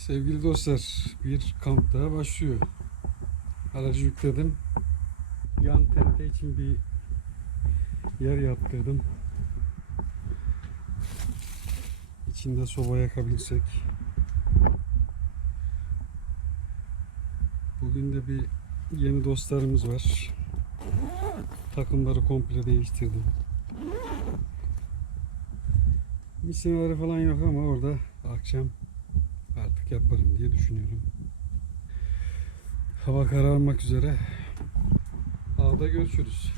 Sevgili dostlar, bir kamp daha başlıyor. Aracı yükledim. Yan tente için bir yer yaptırdım. İçinde soba yakabilsek. Bugün de bir yeni dostlarımız var. Takımları komple değiştirdim. Misinaları falan yok ama orada akşam yaparım diye düşünüyorum. Hava kararmak üzere. Ağda görüşürüz.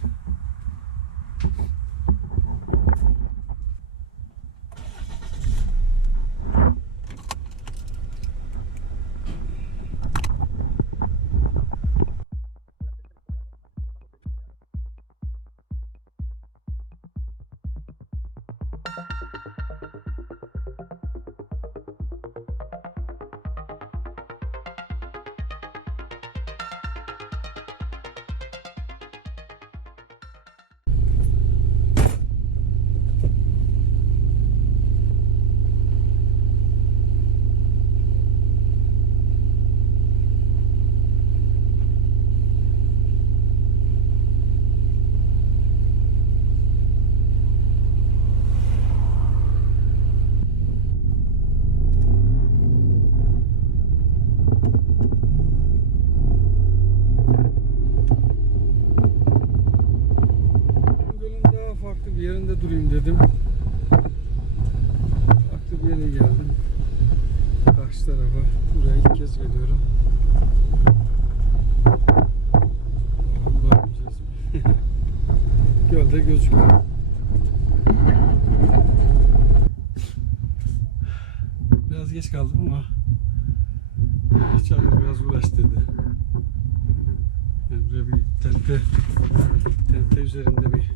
Gölün Gölde gözüküyor. Biraz geç kaldım ama çadır biraz uğraş dedi. Yani buraya bir tente tente üzerinde bir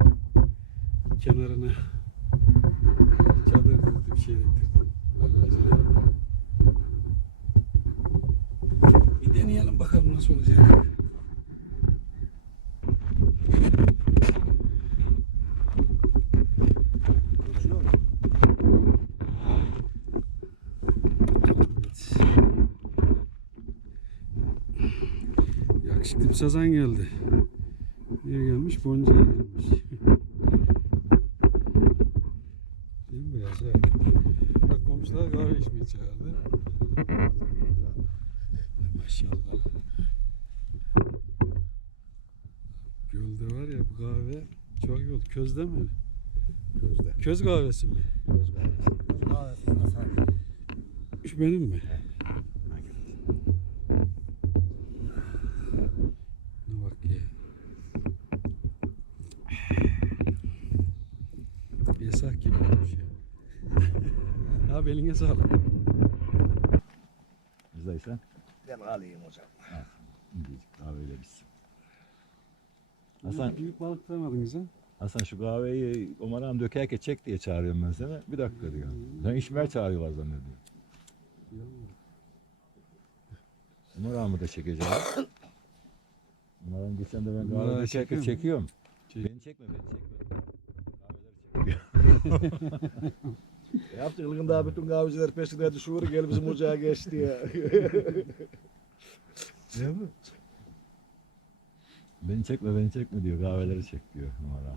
kenarına çadır dizdi bir şey getirdim. Bir deneyelim bakalım nasıl olacak. Evet. Yakışıklı bir sazan geldi. Niye gelmiş? Bonca'ya gelmiş. Değil mi beyaz? Evet. Bak komşular kahve içmeye çağırdı. Maşallah. Gölde var ya bu kahve çok yol. Közde mi? Gözde. Köz kahvesi mi? Göz kahvesi. Göz kahvesi nasıl? Şu benim mi? Ne sağlık. Bizdeysen Ben alayım hocam. incecik kahveyle bitsin. Hasan, Büyük balık tutamadınız ha? Hasan şu kahveyi Omar'ım dökerken çek diye çağırıyorum ben seni. Bir dakika diyor. Sen içmeye çağırıyorlar zannediyor. Omar'ımı da çekeceğim. Omar'ım geçen de ben Omar'ı kahve dökerken çekiyor mu? çekiyorum. Çek. Beni çekme beni çekme. Kahveleri çekiyor. Yaptık yılın daha bütün kahveciler peşine düşüyor. Gel bizim ocağa geçti ya. Değil mi? beni çekme beni çekme diyor. Kahveleri çek diyor Omar'ım.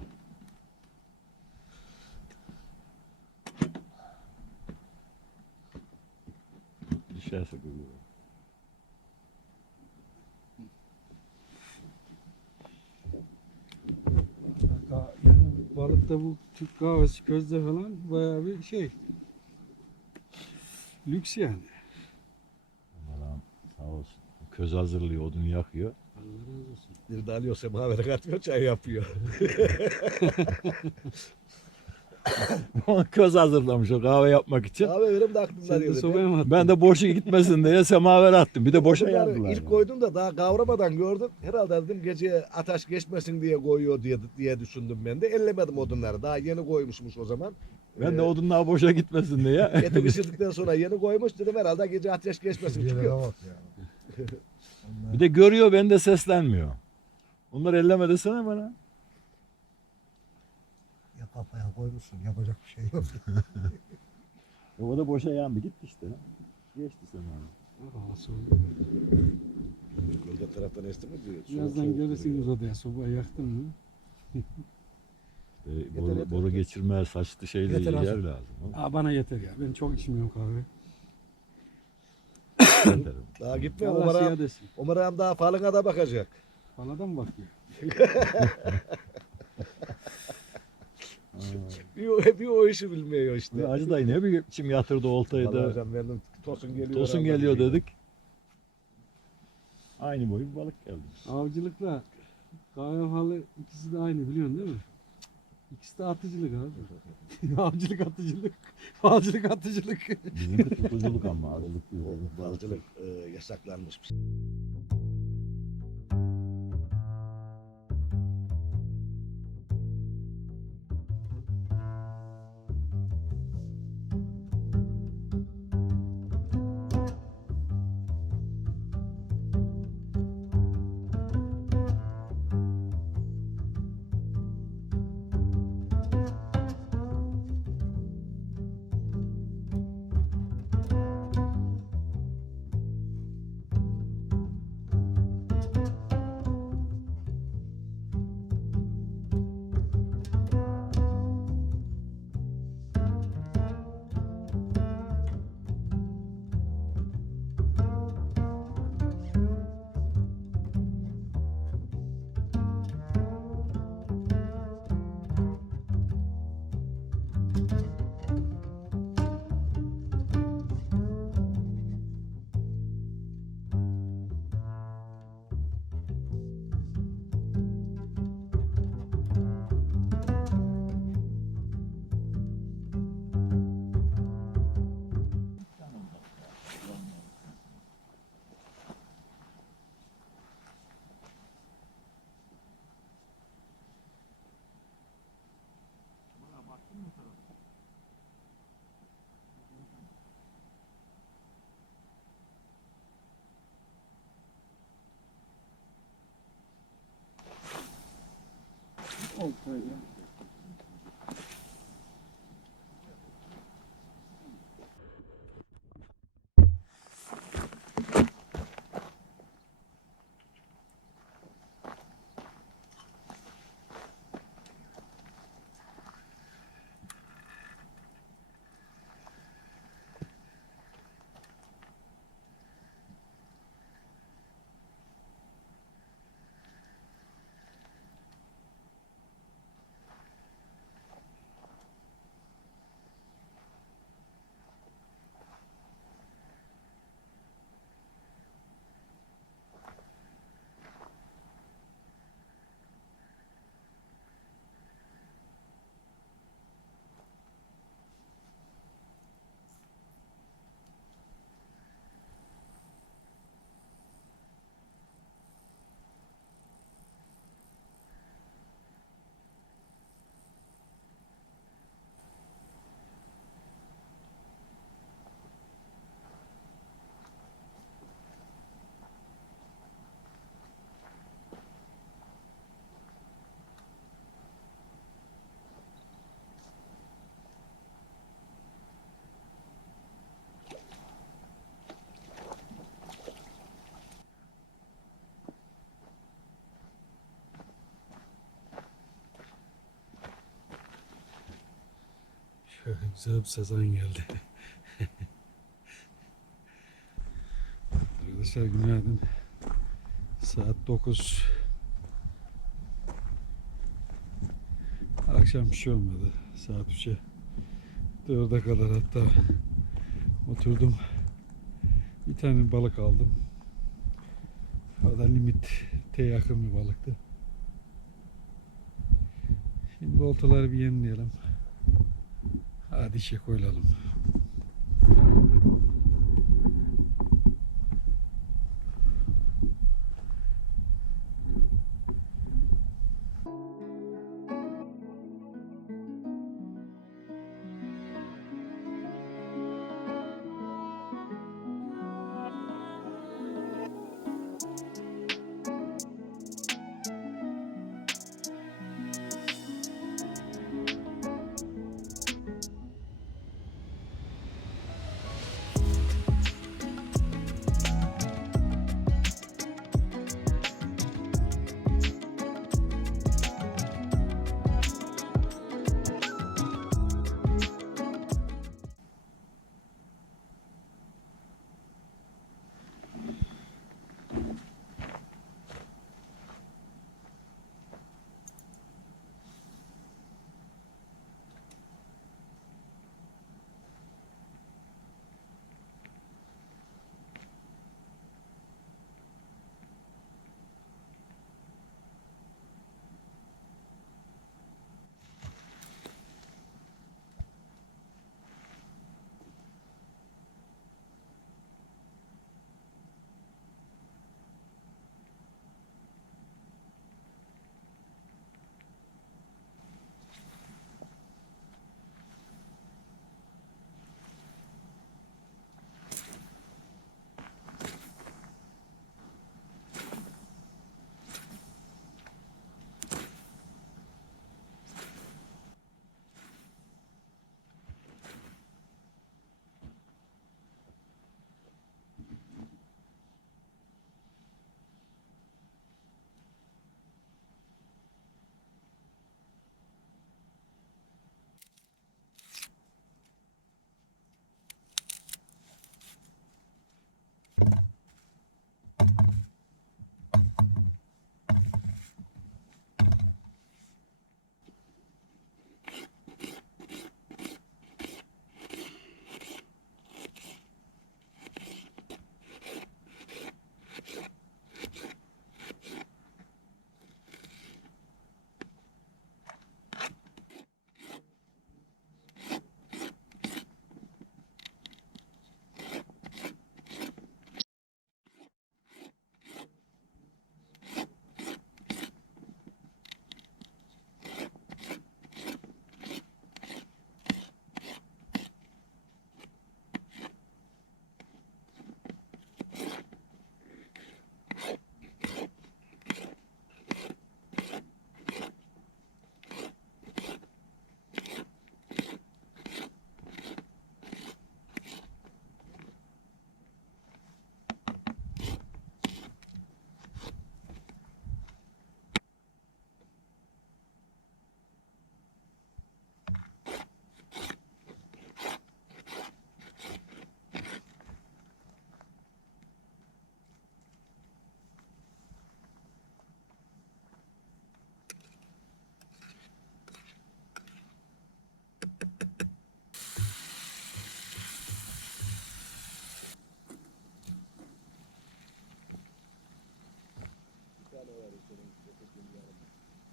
Düşerse Yani balıkta bu Türk kahvesi közde falan bayağı bir şey. Lüks yani. Omar'ım sağ olsun. Köz hazırlıyor, odunu yakıyor. Allah razı olsun. Bir de alıyor semavere katıyor çay yapıyor. Köz hazırlamış o kahve yapmak için. Kahve verim de aklımdan Sen de yedi. sobaya mı attın? Ben de boşa gitmesin diye semaver attım. Bir de boşa Bunları yandılar. İlk koydum da daha kavramadan gördüm. Herhalde dedim gece ateş geçmesin diye koyuyor diye diye düşündüm ben de. Ellemedim odunları. Daha yeni koymuşmuş o zaman. Ben de Ee, odunlar boşa gitmesin diye. Eti pişirdikten sonra yeni koymuş dedim herhalde gece ateş geçmesin çıkıyor. bir de görüyor ben de seslenmiyor. Onlar elleme desene bana. Ya kafaya koymuşsun yapacak bir şey yok. E, o da boşa yandı gitti işte. Geçti. Hava soğuk. Gölge taraftan esti mi diyor. Soğuk Birazdan duruyor. odaya. Sobayı yaktın mı? E, Yeter, boru, yeter, boru yeter. geçirmez saçlı şeyle Yeter yer abi. lazım. Aa, bana yeter ya. Ben çok içmiyorum kahve. Daha gitme. Ömer ağam daha falına da bakacak. Bana da mı bakıyor? Bir, o- bir o işi bilmiyor işte. Hacı dayı ne biçim yatırdı oltayı da hocam benim tosun geliyor. tosun geliyor diyor. dedik. Aynı boyu bir balık geldi. Avcılıkla kahve falı ikisi de aynı biliyorsun değil mi? İkisi de atıcılık abi. Avcılık atıcılık. Avcılık atıcılık. Bizimki tutuculuk ama arılık değil. Balcılık e, yasaklanmış. Şöyle güzel bir sezon geldi. Arkadaşlar günaydın. Saat 9. Akşam bir şey olmadı. Saat 3'e 4'e kadar hatta oturdum. Bir tane balık aldım. O da limite yakın bir balıktı. Şimdi oltaları bir yenileyelim. Hadi işe koyulalım.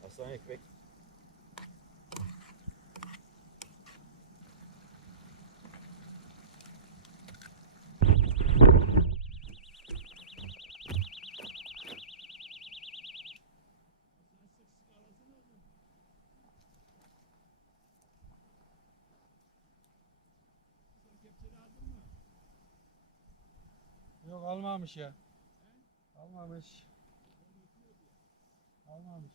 Aslan ekmek. Yok almamış ya. Almamış. Almamış.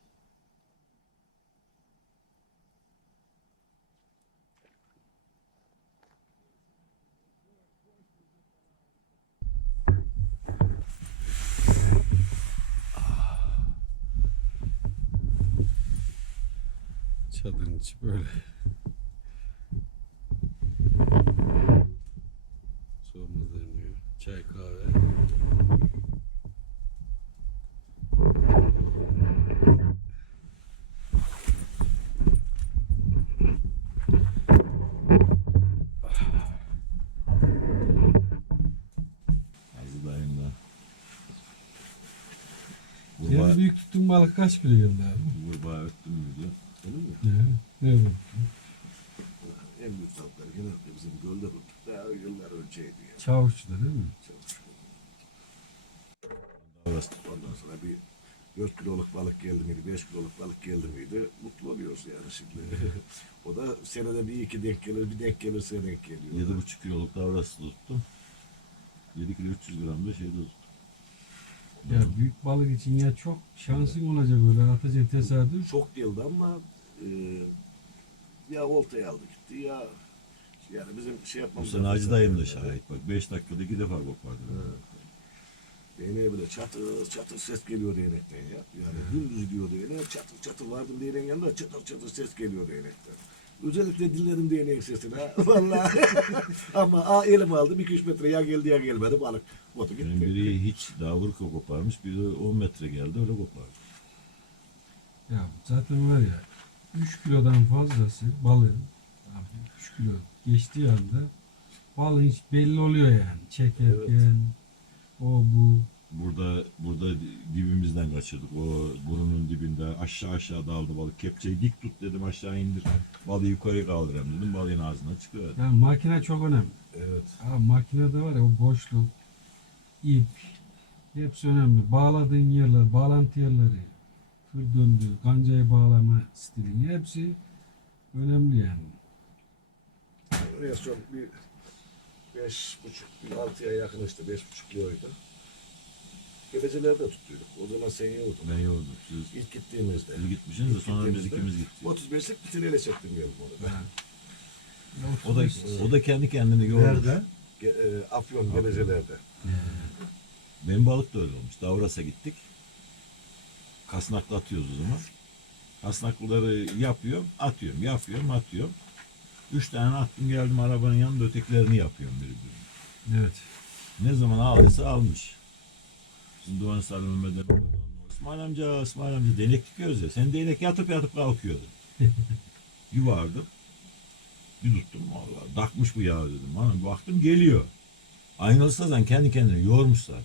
Çadırın içi böyle. Soğuma dönüyor. Çay kahve. Azı dayım da. En Kurbağa, büyük tuttuğun balık kaç kilo geldi abi? kurbağa öttüm müydü? Değil mi? Ne? Ne bu? En büyük tavukları genelde bizim gölde tuttuk. Daha yıllar önceydi ya. Çavuşçuda değil mi? Orası Ondan sonra bir 4 kiloluk balık geldi miydi, 5 kiloluk balık geldi miydi mutlu oluyoruz yani şimdi. o da senede bir iki denk gelir, bir denk gelirse denk geliyor. Yedi buçuk kiloluk davrası tuttum. 7 kilo 300 gram da şey tuttum. Ya büyük balık için ya çok şansın olacak öyle atacaksın tesadüf. Çok yıldı ama e, ya oltayı aldı gitti ya yani bizim şey yapmamız sene Hacı dayım da şahit. Bak 5 dakikada iki defa kopardı. Değneğe bile çatır çatır ses geliyor değnekten ya. Yani dümdüz gidiyor değneğe çatır çatır vardım değneğin yanında çatır çatır ses geliyor değnekten. Özellikle dinledim değneğin sesini ha. Vallahi. Ama a, elim aldım 2-3 metre ya geldi ya gelmedi balık. Botu gitti. biri hiç davur koparmış, biri 10 metre geldi öyle kopardı. Ya zaten var ya 3 kilodan fazlası balığın abi 3 kilo geçtiği anda balığın hiç belli oluyor yani. Çekerken o bu Burada burada dibimizden kaçırdık. O burunun dibinde aşağı aşağı daldı balık. Kepçeyi dik tut dedim aşağı indir. Balığı yukarı kaldırayım dedim. Balığın ağzına çıkıyor. yani makine çok önemli. Evet. Ha, makinede var ya o boşluk, ip hepsi önemli. Bağladığın yerler, bağlantı yerleri, tır döndüğü, kancayı bağlama stilin hepsi önemli yani. En son bir beş buçuk, bir altıya yakın işte beş buçuk kiloydu. Gebecelerde tuttuyduk. O zaman sen yiyordun. Ben yordum. Siz, İlk gittiğimizde. siz gitmişsiniz de İlk sonra biz gittiğimizde ikimiz gittik. 35'lik bir tireyle çektim geldim orada. O da o da kendi kendini yordu. Nerede? Ge- e, Afyon gebecelerde. Benim balık da öyle olmuş. Davras'a gittik. Kasnaklı atıyoruz o zaman. Kasnaklıları yapıyorum, atıyorum, yapıyorum, atıyorum. Üç tane attım geldim arabanın yanında ötekilerini yapıyorum birbirine. Evet. Ne zaman aldıysa almış. Bizim Doğan Salim Mehmet'e İsmail amca, İsmail amca değnek dikiyoruz ya. Sen değnek yatıp yatıp kalkıyordun. Yuvardım. Bir tuttum vallahi. Takmış bu ya dedim. Bana baktım geliyor. Aynalı sazan kendi kendine yormuş zaten.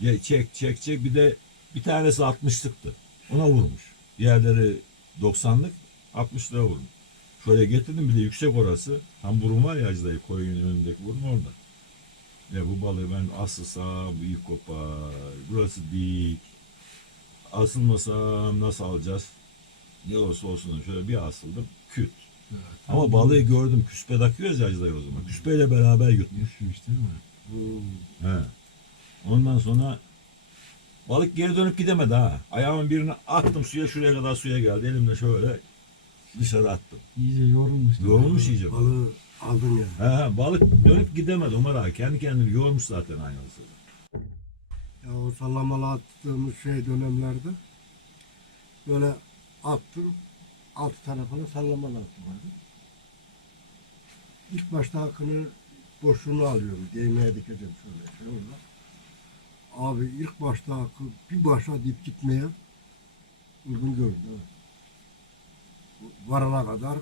Ya çek çek çek bir de bir tanesi 60'lıktı. Ona vurmuş. Diğerleri 90'lık 60 lira vurmuş. Şöyle getirdim bir de yüksek orası. Tam burun var ya Hacı dayı koyunun önündeki burun orada. Ya bu balığı ben asılsam büyük kopar. Burası dik. Asılmasam nasıl alacağız? Ne olursa olsun şöyle bir asıldım. Küt. Ama balığı gördüm. Küspe takıyoruz ya Hacı dayı o zaman. Küspeyle beraber yutmuş. Düşmüş değil mi? He. Ondan sonra balık geri dönüp gidemedi ha. Ayağımın birini attım suya şuraya kadar suya geldi. Elimle şöyle dışarı attım. İyice yorulmuş. Yorulmuş iyice balık. Balığı aldın ya. He, balık dönüp gidemedi Ömer abi. Kendi kendini yormuş zaten aynası. Ya o sallamalı attığımız şey dönemlerde böyle attım. Altı tane falan sallamalı attım abi. İlk başta hakkını boşluğunu alıyorum. Değneğe dikeceğim şöyle şey orada. Abi ilk başta hakkı bir başa dip gitmeye uygun gördü. evet. Varana kadar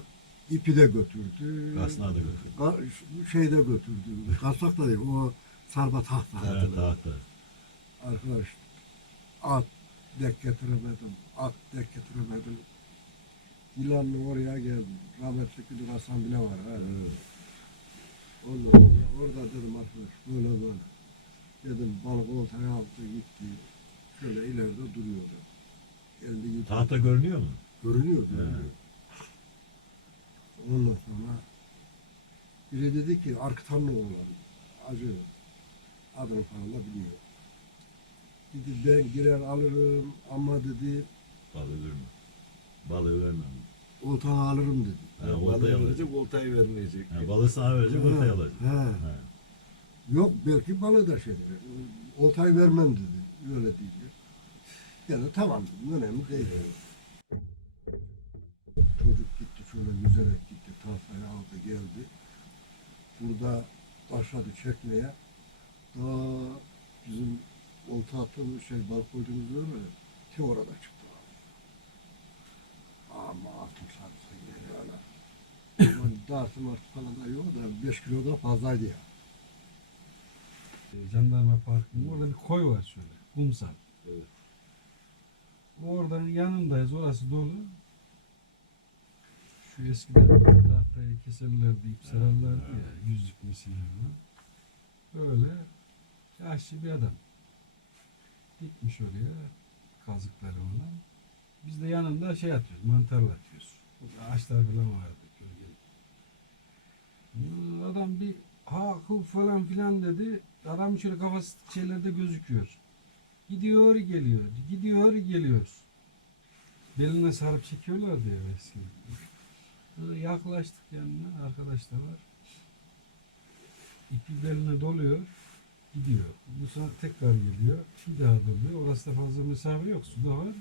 ipi de götürdü. Kasnağı da götürdü. Ka- şey de götürdü. Kasnak da değil. O sarba tahta. Evet, tahta. Arkadaş at dek getiremedim. At dek getiremedim. Yılanlı oraya geldim. Rahmetli Güdür Hasan bile var. Ha. Ondan sonra orada dedim arkadaş böyle böyle. Dedim balık oltaya aldı gitti. Şöyle ileride duruyordu. Yut- Tahta görünüyor mu? Görünüyor. görünüyor. Ondan sonra biri dedi ki Arkıtanlı oğlan. Acı. Adını falan da biliyor. Dedi ben girer alırım ama dedi Balığı vermem. Balığı vermem. oltanı alırım dedi. Ha, Balığı oltayı alacak. verecek, oltayı vermeyecek. Ha, balığı sana verecek, oltayı alacak. He. Ha. Yok belki balığı da şey dedi. Oltayı vermem dedi. Öyle değil. Yani tamam dedim. Önemli değil. Çocuk gitti şöyle yüzerek Tahtayı aldı geldi. Burada başladı çekmeye. Daha bizim olta attığımız şey yer var ya. Te orada çıktı. Ama altın sarısı geliyor. Aman Dartım artık falan da yok da 5 kilo da fazlaydı ya. Jandarma Parkı'nın orada bir koy var şöyle. Kumsal. Evet. Oradan yanındayız. Orası dolu. Şu eskiden tahtayı keserlerdi, ip sararlardı ya. Yüzlük misinlerle. Böyle yaşlı bir adam. Gitmiş oraya. Kazıkları ona. Biz de yanında şey atıyoruz. Mantarla atıyoruz. Ağaçlar falan vardı. Gölgeli. Hmm, Adam bir ha kul falan filan dedi. Adam şöyle kafası şeylerde gözüküyor. Gidiyor geliyor. Gidiyor geliyor. Beline sarıp çekiyorlardı ya eskiden. Yaklaştık yanına arkadaşlar var. İpi beline doluyor. Gidiyor. Bu sefer tekrar geliyor. Bir daha doluyor. Orası da fazla mesafe yok. Suda var.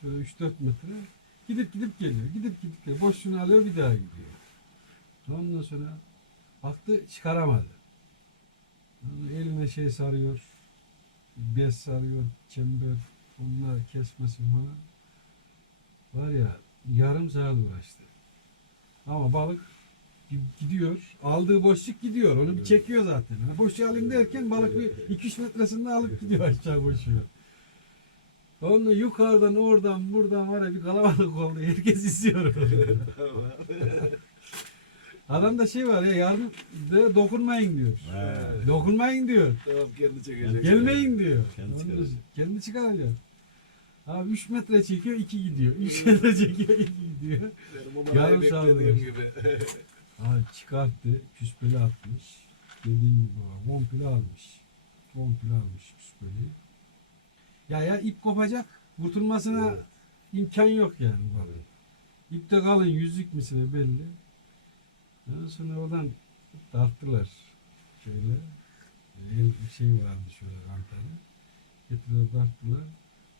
Şöyle 3-4 metre. Gidip gidip geliyor. Gidip gidip geliyor. Boşluğunu alıyor bir daha gidiyor. Ondan sonra baktı çıkaramadı. Eline şey sarıyor. Bez sarıyor. Çember. Onlar kesmesin falan. Var ya yarım saat uğraştı. Ama balık gi- gidiyor. Aldığı boşluk gidiyor. Onu bir çekiyor zaten. Yani boşluğu alayım derken balık bir 2-3 metresinde alıp gidiyor aşağı koşuyor. Onu yukarıdan oradan buradan var ya bir kalabalık oldu. Herkes izliyor. Adamda şey var ya yardım de dokunmayın diyor. Ha. Dokunmayın diyor. Tamam kendi çekecek. Gelmeyin diyor. Kendi Ondan çıkaracak. Kendi çıkaracak. Abi 3 metre çekiyor 2 gidiyor. 3 metre çekiyor 2 gidiyor. Yarım uğraştı. gibi. Abi çıkarttı. Küspeli atmış. Dediğim gibi o, komple almış. Komple almış küspeliyi. Ya ya ip kopacak. Kurtulmasına Evet. imkan yok yani balığı. İpte kalın yüzlük misine belli. Ondan sonra oradan tarttılar. Şöyle. El bir şey vardı şöyle kantarı. Getirdiler tarttılar.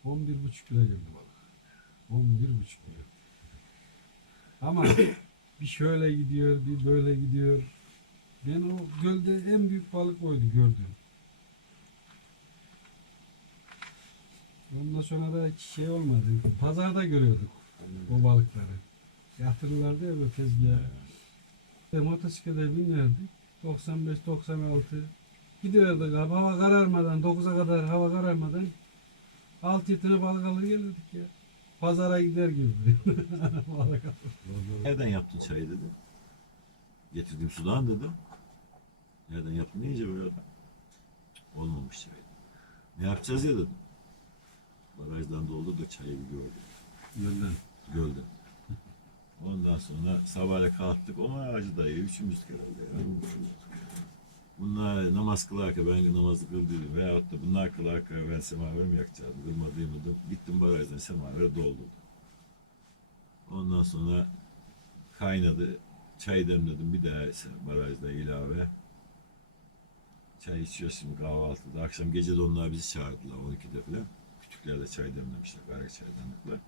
11,5 kilo girdi balık. 11,5 kilo. Ama bir şöyle gidiyor, bir böyle gidiyor. Ben o gölde en büyük balık oydu gördüğüm. Ondan sonra da hiç şey olmadı. Pazarda görüyorduk o balıkları. Yatırırlardı ya böyle tezgaha. Ve motosiklete binerdik. 95-96 gidiverdik hava kararmadan 9'a kadar hava kararmadan 6 tane balık alır gelirdik ya. Pazara gider gibi. balık alır. Nereden yaptın çayı dedi. Getirdim sudan dedim. Nereden yaptın deyince böyle adam. Olmamış çay. Ne yapacağız ya dedim. Barajdan doldu da çayı bir gördüm. Gölden. Gölden. Ondan sonra sabahleyin kalktık. O ağacı dayı. Üçümüzdük herhalde. Ya. Bunlar namaz kılarken ben namazı kıldıydım. Veyahut da bunlar kılarken ben semaver mi yakacaktım? Kılmadıydım. Gittim barajdan semaveri doldurdum. Ondan sonra kaynadı. Çay demledim bir daha barajda ilave. Çay şimdi kahvaltıda. Akşam gece de onlar bizi çağırdılar 12'de falan. Kütüklerde çay demlemişler. Gayret çaydanlıkla.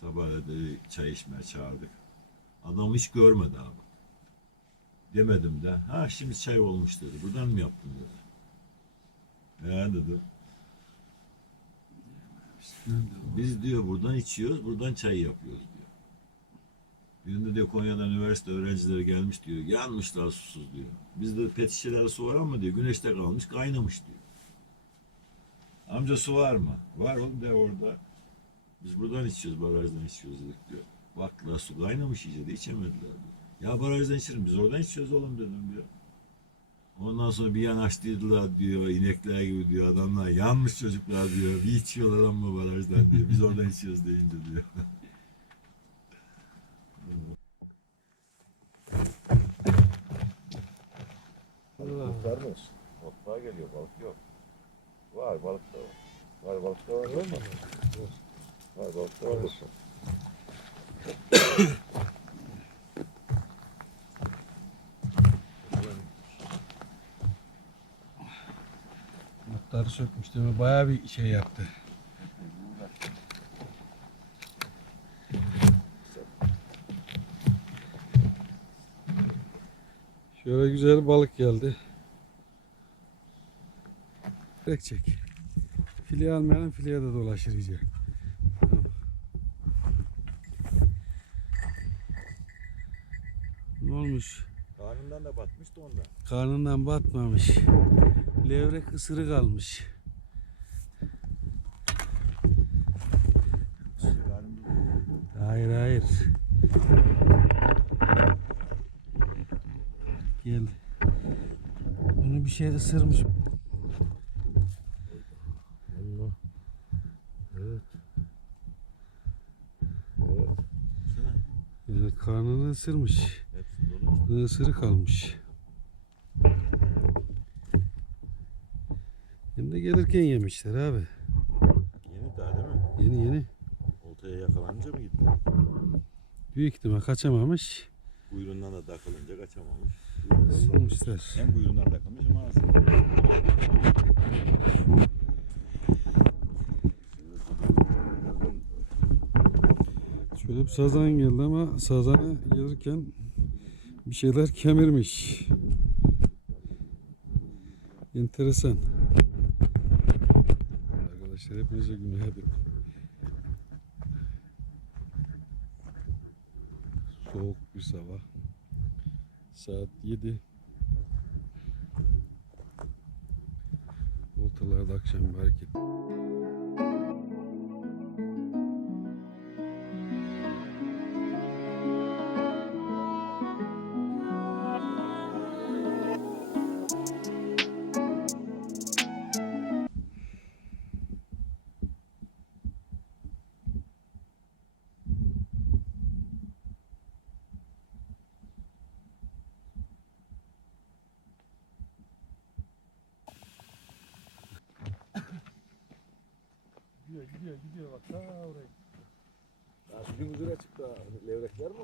Sabah da çay içmeye çağırdık. Adam hiç görmedi abi. Demedim de. Ha şimdi çay olmuş dedi. Buradan mı yaptın dedi. He dedim. Biz diyor buradan içiyoruz, buradan çay yapıyoruz diyor. Birinde diyor Konya'dan üniversite öğrencileri gelmiş diyor. Yanmışlar susuz diyor. Bizde pet şişelerde su var ama diyor güneşte kalmış kaynamış diyor. Amca su var mı? Var oğlum de orada. Biz buradan içiyoruz, barajdan içiyoruz dedik diyor. Baktılar su kaynamış iyice de içemediler diyor. Ya barajdan içerim biz oradan içiyoruz oğlum dedim diyor. Ondan sonra bir yanaştırdılar diyor, inekler gibi diyor adamlar. Yanmış çocuklar diyor, bir içiyorlar ama barajdan diyor. Biz oradan içiyoruz deyince diyor. Kurtarmış. Balıklar geliyor, balık yok. Var, balık da var. Var, balık da var. Var mı? Var, balık da var. Notları sökmüş değil mi? Bayağı bir şey yaptı. Şöyle güzel balık geldi. Direkt çek. File almayan fileye de dolaşır iyice. Ne olmuş? Karnından da batmış da ondan. Karnından batmamış. Levrek ısırık almış. Hayır hayır. Gel. Bunu bir şey ısırmış. Allah. Evet. Evet, karnını ısırmış. Hepsini dolu. Isırık almış. Hem de gelirken yemişler abi. Yeni daha değil mi? Yeni yeni. Oltaya yakalanınca mı gitti? Büyük ihtimal kaçamamış. Kuyruğundan da takılınca kaçamamış. Isırmışlar. Hem kuyruğundan takılmış ağzına. Şöyle bir sazan geldi ama sazanı gelirken bir şeyler kemirmiş. Enteresan. Arkadaşlar hepinize günaydın. Soğuk bir sabah. Saat 7. Oltalarda akşam bir hareket.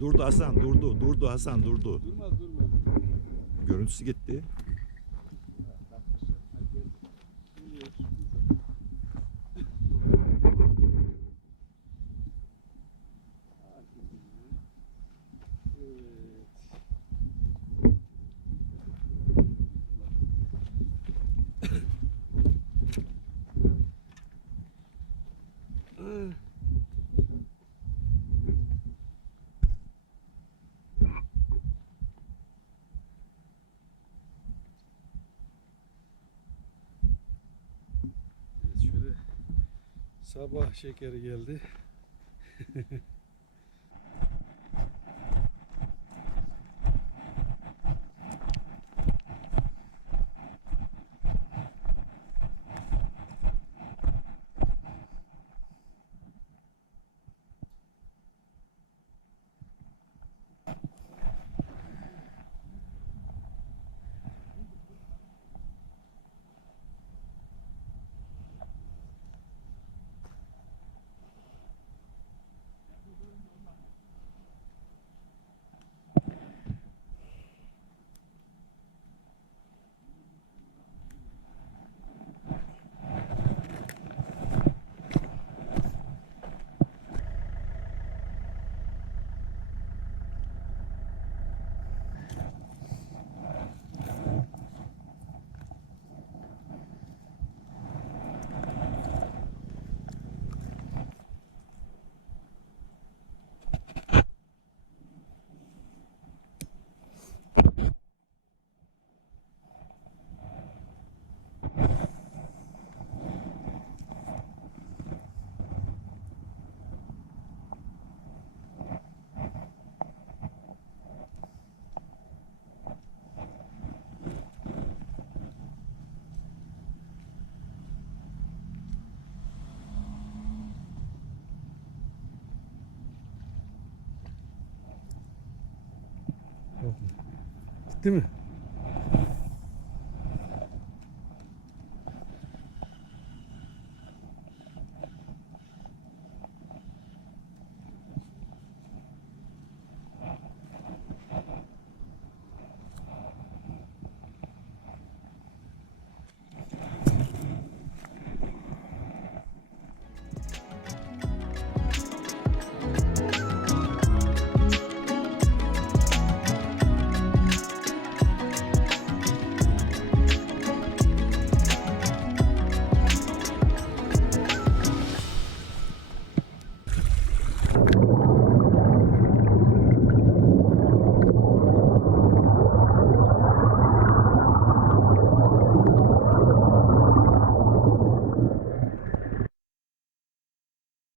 durdu Hasan durdu. Durdu Hasan durdu. Durma durma. Görüntüsü gitti. Evet, şöyle sabah şekeri geldi. Yok mu? Gitti mi?